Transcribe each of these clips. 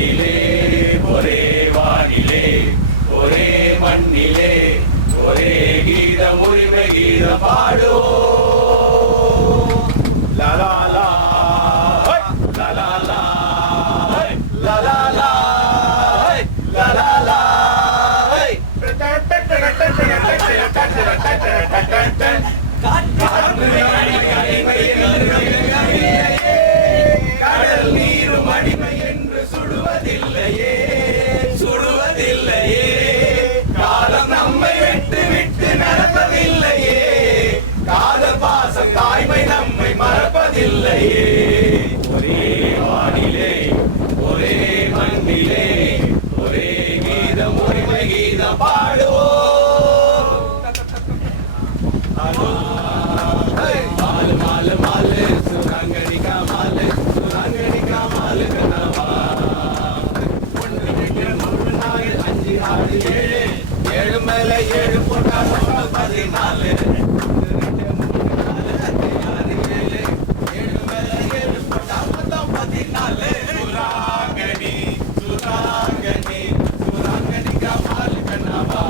மண்ணிலே ஒரே வானிலே ஒரே மண்ணிலே ஒரே கீதம் உரிமை கீதம் பாடுவோம். லலா லா லலா லா லலா லா லலா லா. கடல் நீரும் அடிமை என்று சுடுவதில்லையே சுடுவதில்லையே. காலம் நம்மை விட்டு விட்டு நடப்பதில்லையே. காதல் பாசம் தாய்மை நம்மை மறப்பதில்லையே. ஒரே வானிலே ஒரே மண்ணிலே ஒரே கீதம் உரிமை கீதம் பாடுவோம். மாலு மாலு மாலு சுரங்கடி காமாலு சுரங்கடி காமாலு கனவா. 1 2 3 4 5 6 7 7 மேல 7 போட்டா 14. 2 3 4 5 6 7 7 மேல 7 போட்டா 14. சுராங்கனி சுராங்கனி சுராங்கடி காமாலு கனவா.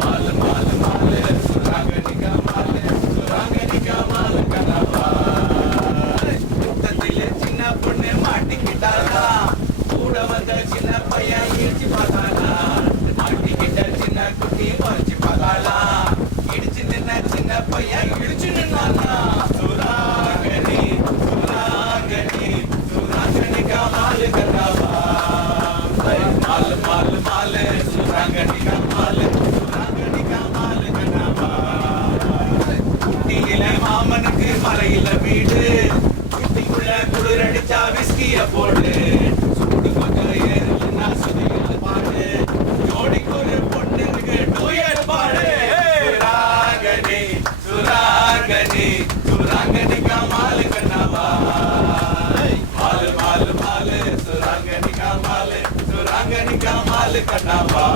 மாலு மாலு மாலு சுராங்கடி காமாலு சுராங்கடி காமாலு கனவா. கூட்டத்திலே சின்ன பொண்ணு மாட்டிக்கிட்டாளா. கூட வந்த சின்ன பையன் இடிச்சு பார்த்தாளா. மாட்டிக்கிட்ட சின்ன குட்டி பறிச்சு பார்த்தாளா. இடிச்சு நின்ன சின்ன பையன் இடிச்சு நின்னானா. சுராங்கனி சுராங்கனி சுராங்கடி காமாலு கனவா. மாலு மாலு மாலு சுராங்கடி காமாலு சுராங்கடி காமாலு கனவா. குட்டியில மாமனுக்கு மலையில வீடு. குட்டிக்குள்ள குளிரடிச்சா விஸ்கிய போடு. சூடு கொஞ்சம் ஏறுனா சுதியில பாடு. ஜோடிக்கு ஒரு பொண்ணுக்கு டூயட் பாடு. சுராங்கனி சுராங்கனி சுராங்கடி காமாலு கனவா. மாலு மாலு மாலு சுராங்கடி காமாலு சுராங்கடி காமாலு கனவா.